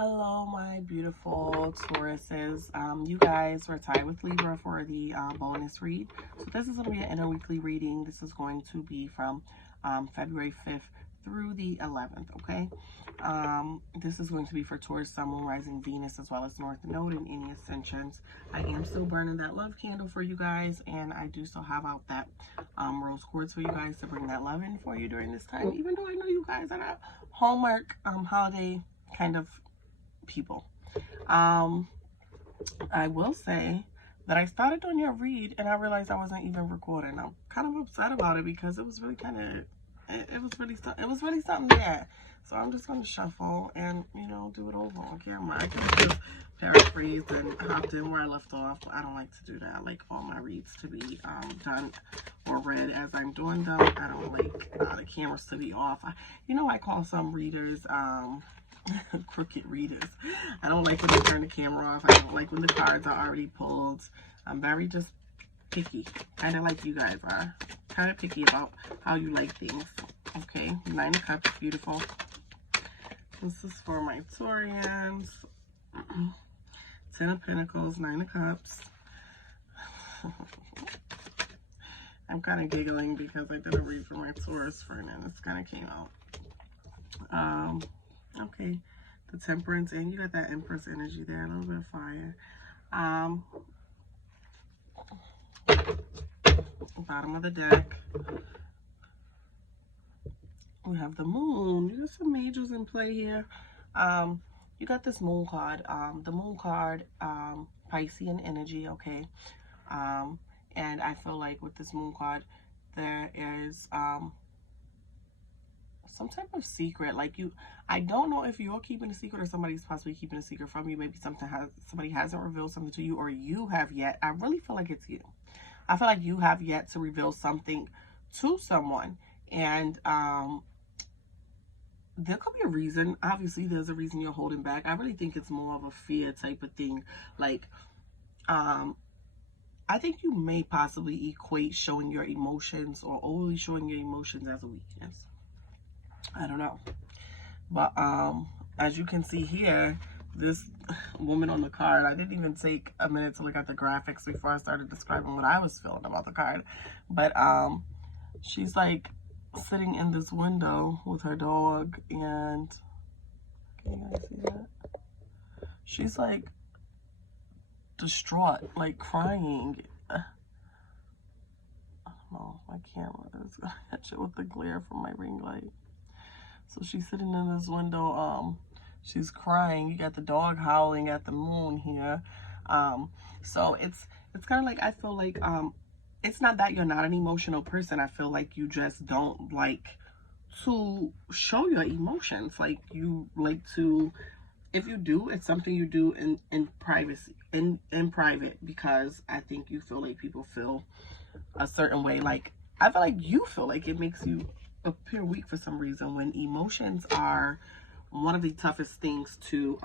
Hello, my beautiful Tauruses. You guys were tied with Libra for the bonus read. So this is going to be an interweekly reading. This is going to be from February 5th through the 11th, okay? This is going to be for Taurus, Sun, Moon, Rising, Venus, as well as North Node and any ascensions. I am still burning that love candle for you guys, and I do still have out that rose quartz for you guys to bring that love in for you during this time, even though I know you guys are a Hallmark holiday kind of people. I will say that I started doing your read and I realized I wasn't even recording. I'm kind of upset about it because it was really it was really something there. So I'm just going to shuffle and, do it over on camera. I could have just paraphrased and hopped in where I left off, but I don't like to do that. I like all my reads to be done or read as I'm doing them. I don't like the cameras to be off. I call some readers crooked readers. I don't like when they turn the camera off. I don't like when the cards are already pulled. I'm very just picky, kind of like you guys are. Kind of picky about how you like things. Okay, 9 of Cups, beautiful. This is for my Taurians. 10 of Pentacles, 9 of Cups. I'm kind of giggling because I did a read for my Taurus friend and this kind of came out. Okay, the Temperance, and you got that Empress energy there, a little bit of fire. Bottom of the deck, we have the Moon. You got some majors in play here. You got this Moon card. The Moon card, Piscean energy, okay. And I feel like with this Moon card, there is some type of secret. I don't know if you're keeping a secret or somebody's possibly keeping a secret from you. Maybe somebody hasn't revealed something to you, or you have yet. I really feel like it's you. I feel like you have yet to reveal something to someone, and there could be a reason. Obviously, there's a reason you're holding back. I really think it's more of a fear type of thing. I think you may possibly equate showing your emotions or overly showing your emotions as a weakness. I don't know. But as you can see here, this woman on the card, I didn't even take a minute to look at the graphics before I started describing what I was feeling about the card. But she's like sitting in this window with her dog, and can you guys see that? She's like distraught, like crying. I don't know, my camera is gonna catch it with the glare from my ring light. So she's sitting in this window, she's crying. You got the dog howling at the moon here. So it's kind of like, I feel like, it's not that you're not an emotional person. I feel like you just don't like to show your emotions. Like, you like to, if you do, it's something you do in privacy, in private, because I think you feel like people feel a certain way. Like, I feel like you feel like it makes you appear weak for some reason, when emotions are one of the toughest things to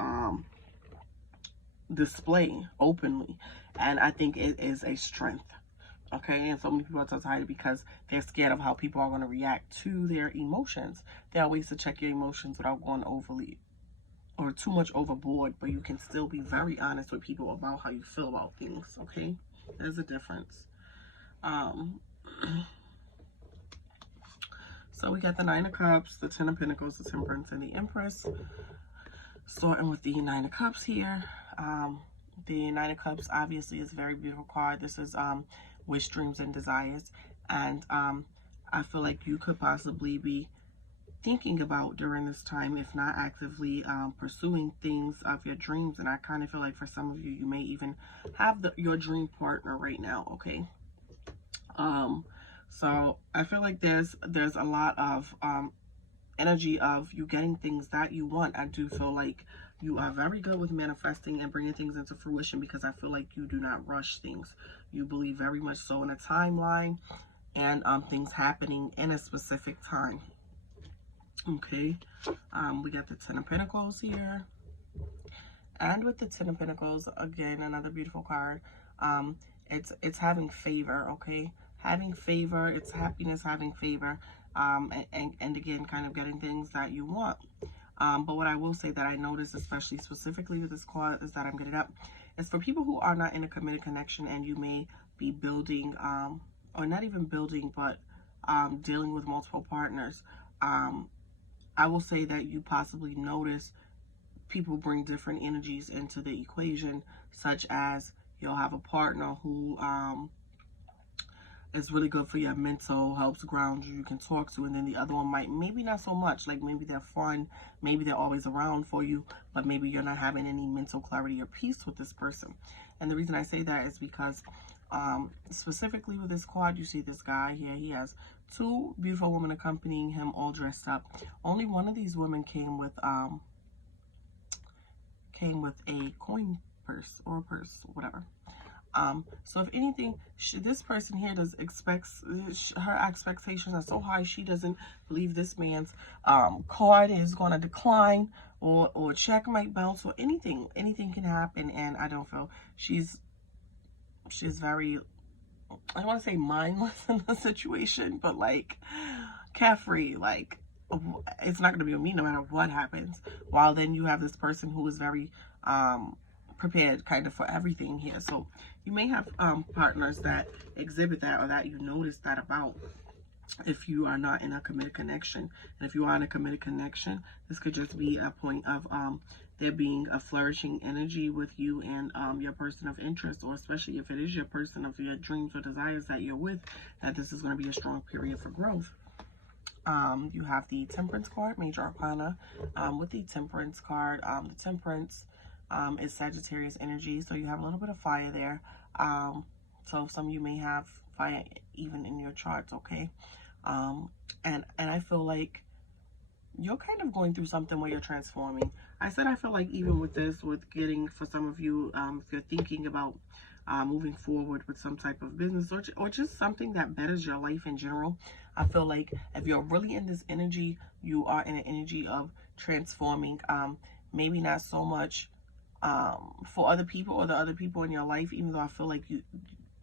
display openly, and I think it is a strength. Okay, and so many people are so tired because they're scared of how people are going to react to their emotions. There are ways to check your emotions without going overly or too much overboard, but you can still be very honest with people about how you feel about things. Okay, there's a difference. So we got the 9 of Cups, the 10 of Pentacles, the Temperance, and the Empress. Starting with the 9 of Cups here. The 9 of Cups obviously is a very beautiful card. This is wish, dreams, and desires. And I feel like you could possibly be thinking about during this time, if not actively pursuing things of your dreams. And I kind of feel like for some of you, you may even have your dream partner right now, okay? So I feel like there's a lot of energy of you getting things that you want. I do feel like you are very good with manifesting and bringing things into fruition, because I feel like you do not rush things. You believe very much so in a timeline and things happening in a specific time. Okay, we got the 10 of Pentacles here, and with the 10 of Pentacles, again, another beautiful card. It's having favor. Okay, having favor, it's happiness, having favor, and again, kind of getting things that you want. But what I will say that I noticed, especially specifically with this card, is that I'm getting up, is for people who are not in a committed connection and you may be building, or not even building, but dealing with multiple partners. I will say that you possibly notice people bring different energies into the equation, such as you'll have a partner who is really good for your mental, helps ground you, you can talk to, and then the other one might, maybe not so much, like maybe they're fun, maybe they're always around for you, but maybe you're not having any mental clarity or peace with this person. And the reason I say that is because specifically with this card, you see this guy here, he has two beautiful women accompanying him, all dressed up. Only one of these women came with a coin purse or a purse, whatever. So if anything, this person here her expectations are so high, she doesn't believe this man's card is going to decline, or check might bounce, or anything can happen. And I don't feel she's very, I don't want to say mindless in the situation, but like carefree, like it's not going to be on me no matter what happens. While then you have this person who is very prepared kind of for everything here. So you may have partners that exhibit that, or that you notice that about, if you are not in a committed connection. And if you are in a committed connection, this could just be a point of there being a flourishing energy with you and your person of interest, or especially if it is your person of your dreams or desires that you're with, that this is going to be a strong period for growth. You have the Temperance card, Major Arcana. With the Temperance card, the Temperance is Sagittarius energy, so you have a little bit of fire there. So some of you may have fire even in your charts, okay? And I feel like you're kind of going through something where you're transforming. I feel like even with this, with getting, for some of you, if you're thinking about moving forward with some type of business, or just something that betters your life in general, I feel like if you're really in this energy, you are in an energy of transforming. Maybe not so much for other people or the other people in your life, even though I feel like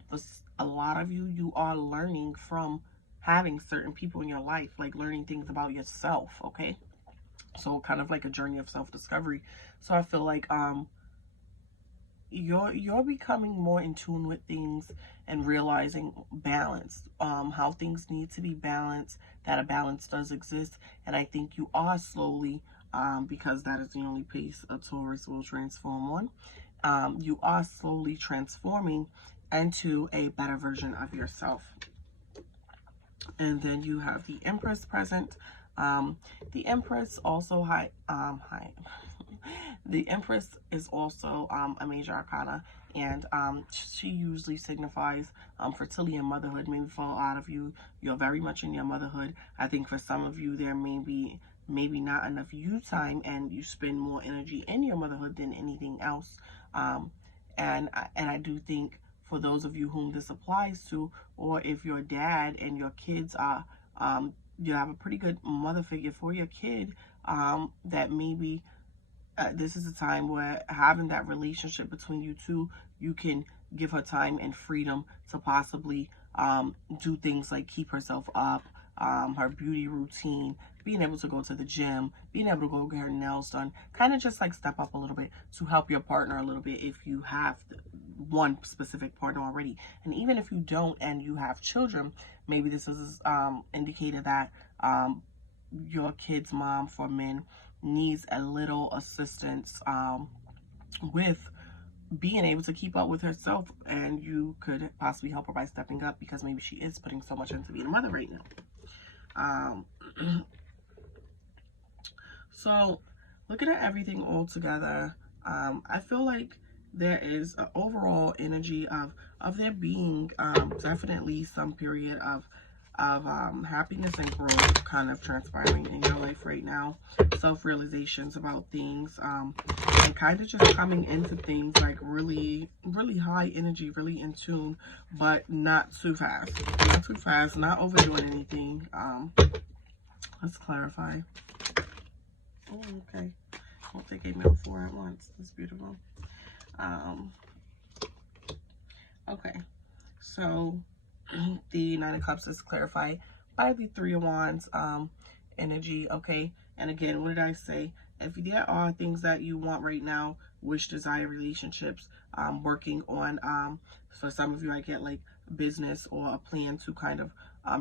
for a lot of you are learning from having certain people in your life, like learning things about yourself, okay? So kind of like a journey of self-discovery. So I feel like you're becoming more in tune with things and realizing balance, how things need to be balanced, that a balance does exist. And I think you are slowly, because that is the only pace a Taurus will transform on, you are slowly transforming into a better version of yourself. And then you have the Empress present. The Empress also the Empress is also a major arcana, and she usually signifies fertility and motherhood. Maybe for a lot of you, you're very much in your motherhood. I think for some of you, there may be maybe not enough you time, and you spend more energy in your motherhood than anything else. And I do think for those of you whom this applies to, or if your dad and your kids are, you have a pretty good mother figure for your kid, that maybe this is a time where having that relationship between you two, you can give her time and freedom to possibly do things like keep herself up, her beauty routine, being able to go to the gym, being able to go get her nails done, kind of just like step up a little bit to help your partner a little bit if you have one specific partner already. And even if you don't and you have children, maybe this is indicated that your kid's mom, for men, needs a little assistance with being able to keep up with herself, and you could possibly help her by stepping up, because maybe she is putting so much into being a mother right now. So looking at everything all together, I feel like there is an overall energy of there being definitely some period of happiness and growth kind of transpiring in your life right now. Self-realizations about things, and kind of just coming into things like really, really high energy, really in tune, but not too fast. Not too fast, not overdoing anything. Let's clarify. Oh, okay. Well, they gave me all four at once. That's beautiful. Okay. So the Nine of Cups is clarified by the Three of Wands energy, okay? And again, what did I say? If there are things that you want right now, wish, desire, relationships, working on, for some of you, I get like business or a plan to kind of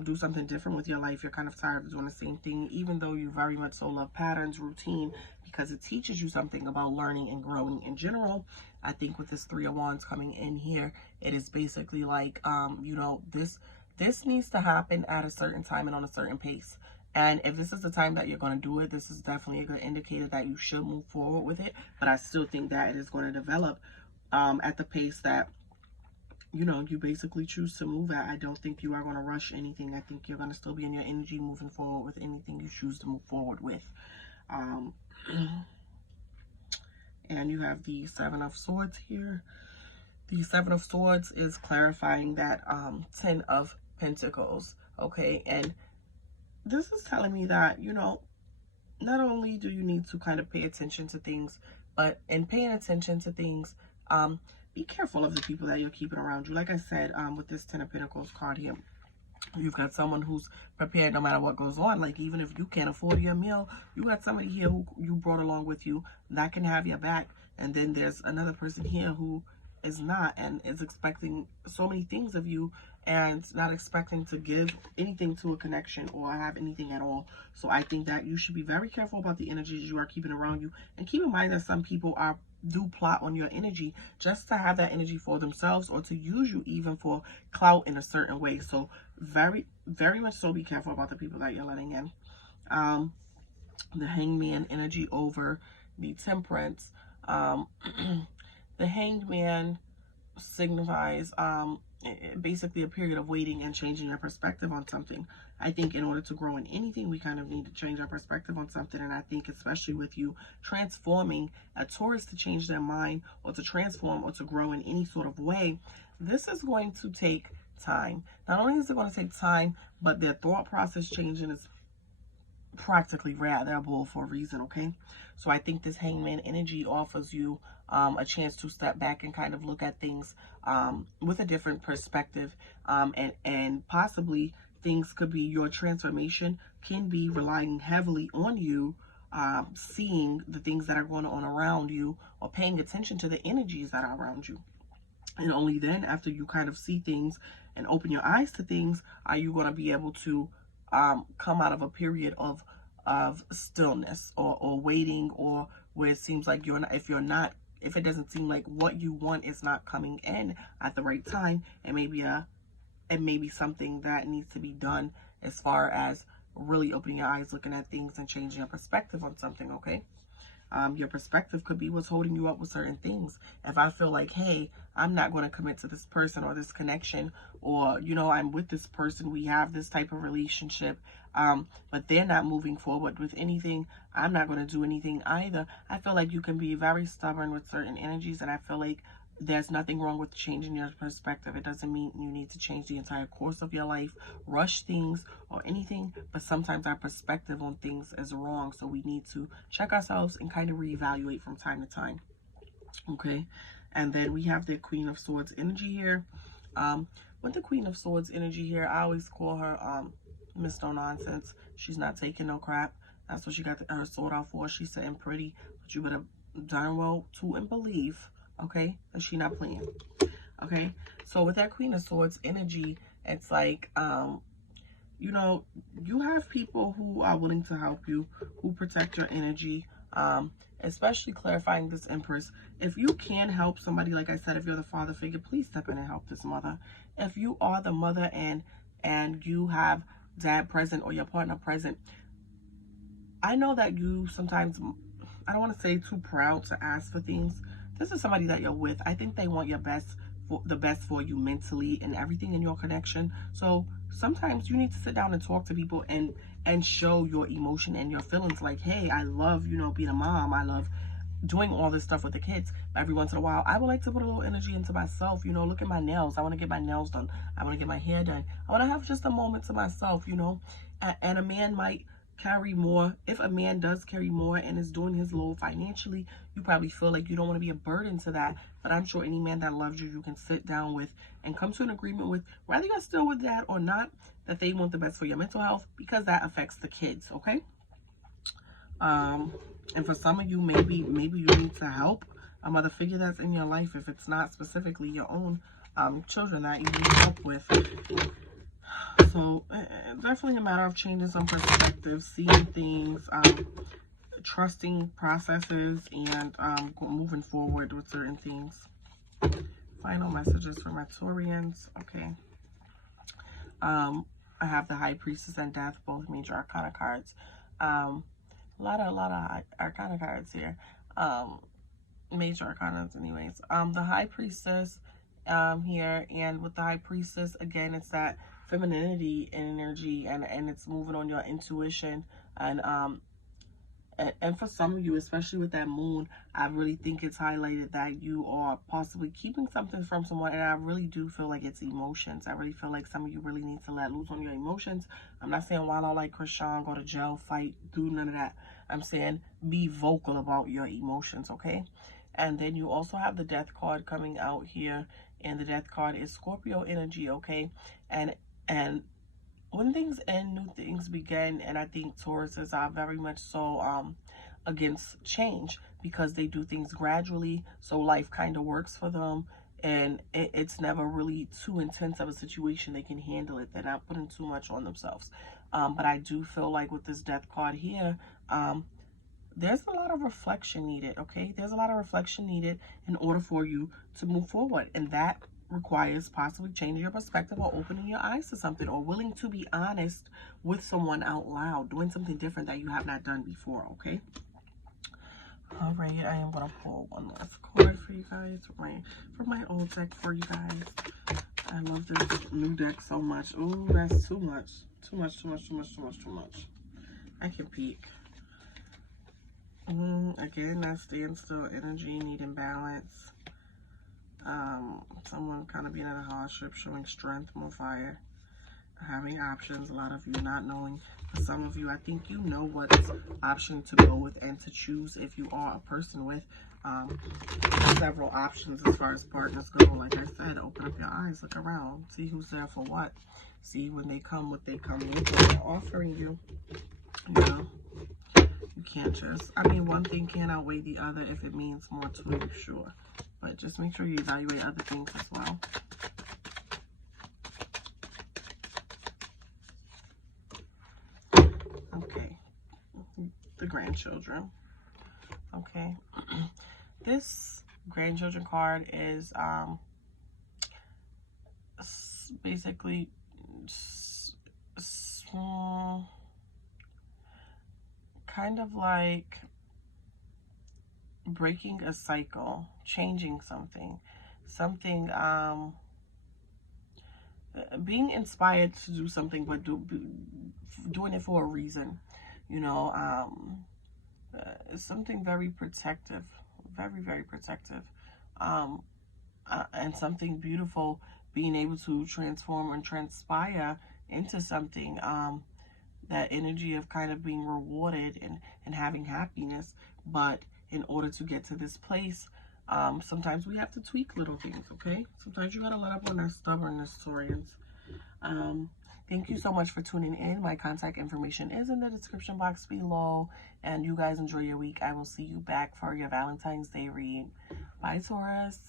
do something different with your life. You're kind of tired of doing the same thing, even though you very much so love patterns, routine, because it teaches you something about learning and growing in general. I think with this Three of Wands coming in here, it is basically like, you know, this needs to happen at a certain time and on a certain pace. And if this is the time that you're going to do it, this is definitely a good indicator that you should move forward with it. But I still think that it is going to develop at the pace that, you know, you basically choose to move at. I don't think you are going to rush anything. I think you're going to still be in your energy moving forward with anything you choose to move forward with. And you have the Seven of Swords here. The Seven of Swords is clarifying that 10 of Pentacles, okay? And this is telling me that, you know, not only do you need to kind of pay attention to things, but in paying attention to things, be careful of the people that you're keeping around you. Like I said, with this 10 of Pentacles card here, you've got someone who's prepared no matter what goes on. Like, even if you can't afford your meal, you got somebody here who you brought along with you that can have your back. And then there's another person here who is not and is expecting so many things of you and not expecting to give anything to a connection or have anything at all. So I think that you should be very careful about the energies you are keeping around you. And keep in mind that some people do plot on your energy just to have that energy for themselves or to use you even for clout in a certain way. So very, very much so be careful about the people that you're letting in. The Hangman energy over the Temperance. The Hanged Man signifies basically a period of waiting and changing your perspective on something. I think in order to grow in anything, we kind of need to change our perspective on something. And I think especially with you transforming a Taurus to change their mind or to transform or to grow in any sort of way, this is going to take time. Not only is it going to take time, but their thought process changing is practically rare. They're bold for a reason, okay? So I think this Hangman energy offers you a chance to step back and kind of look at things with a different perspective, and possibly things could be your transformation can be relying heavily on you seeing the things that are going on around you or paying attention to the energies that are around you. And only then, after you kind of see things and open your eyes to things, are you going to be able to come out of a period of stillness or waiting, or where it seems like if it doesn't seem like what you want is not coming in at the right time, it may be something that needs to be done as far as really opening your eyes, looking at things and changing your perspective on something, okay? Your perspective could be what's holding you up with certain things. If I feel like, hey, I'm not going to commit to this person or this connection, or, you know, I'm with this person, we have this type of relationship, but they're not moving forward with anything, I'm not going to do anything either. I feel like you can be very stubborn with certain energies, and I feel like there's nothing wrong with changing your perspective. It doesn't mean you need to change the entire course of your life, rush things or anything, but sometimes our perspective on things is wrong. So we need to check ourselves and kind of reevaluate from time to time. Okay. And then we have the Queen of Swords energy here. With the Queen of Swords energy here, I always call her Miss No Nonsense. She's not taking no crap. That's what she got her sword out for. She's sitting pretty, but you better darn well to and believe, okay, that she not playing. Okay, so with that Queen of Swords energy, it's like you know, you have people who are willing to help you, who protect your energy, especially clarifying this Empress. If you can help somebody, like I said, if you're the father figure, please step in and help this mother. If you are the mother and you have dad present or your partner present, I know that you sometimes, I don't want to say too proud to ask for things. This is somebody that you're with. I think they want your best, for the best for you mentally and everything in your connection. So sometimes you need to sit down and talk to people and show your emotion and your feelings. Like, hey, I love, you know, being a mom. I love doing all this stuff with the kids. Every once in a while, I would like to put a little energy into myself. You know, look at my nails. I want to get my nails done. I want to get my hair done. I want to have just a moment to myself, you know. And a man might carry more. If a man does carry more and is doing his load financially, you probably feel like you don't want to be a burden to that. But I'm sure any man that loves you, you can sit down with and come to an agreement with, whether you're still with that or not, that they want the best for your mental health, because that affects the kids, okay? And for some of you, maybe you need to help a mother figure that's in your life if it's not specifically your own children that you need help with. So definitely a matter of changing some perspective, seeing things, trusting processes, and moving forward with certain things. Final messages for my Taurians. Okay. I have the High Priestess and Death, both major arcana cards. A lot of arcana cards here. Major arcanas anyways. The High Priestess here, and with the High Priestess, again, it's that femininity energy, and it's moving on your intuition, and for some of you, especially with that moon, I really think it's highlighted that you are possibly keeping something from someone, and I really do feel like it's emotions. I really feel like some of you really need to let loose on your emotions. I'm not saying wild out like Krishan, go to jail, fight, do none of that. I'm saying be vocal about your emotions, okay? And then you also have the Death card coming out here, and the Death card is Scorpio energy, okay? And when things end, new things begin, and I think Tauruses are very much so against change because they do things gradually, so life kind of works for them, and it's never really too intense of a situation. They can handle it. They're not putting too much on themselves. But I do feel like with this Death card here, there's a lot of reflection needed, okay? There's a lot of reflection needed in order for you to move forward, and that requires possibly changing your perspective or opening your eyes to something, or willing to be honest with someone out loud, doing something different that you have not done before, okay? All right, I am going to pull one last card for you guys, for my old deck for you guys. I love this new deck so much. Ooh, that's too much. Too much. I can peek. Again, that standstill energy, needing balance. Someone kind of being in a hardship, showing strength, more fire, having options. A lot of you not knowing. For some of you, I think you know what option to go with and to choose if you are a person with several options as far as partners go. Like I said, open up your eyes, look around, see who's there for what. See when they come, what they come with, what they're offering you. You know, you can't just, I mean, one thing can't outweigh the other if it means more to you, sure. But just make sure you evaluate other things as well. Okay. The grandchildren. Okay. This grandchildren card is basically kind of like breaking a cycle, changing something, being inspired to do something, but doing it for a reason, you know. Something very protective, very protective, and something beautiful, being able to transform and transpire into something, that energy of kind of being rewarded and having happiness. But in order to get to this place, sometimes we have to tweak little things, okay? Sometimes you gotta let up on that stubbornness, Taurians. Thank you so much for tuning in. My contact information is in the description box below, and you guys enjoy your week. I will see you back for your Valentine's Day read. Bye, Taurus.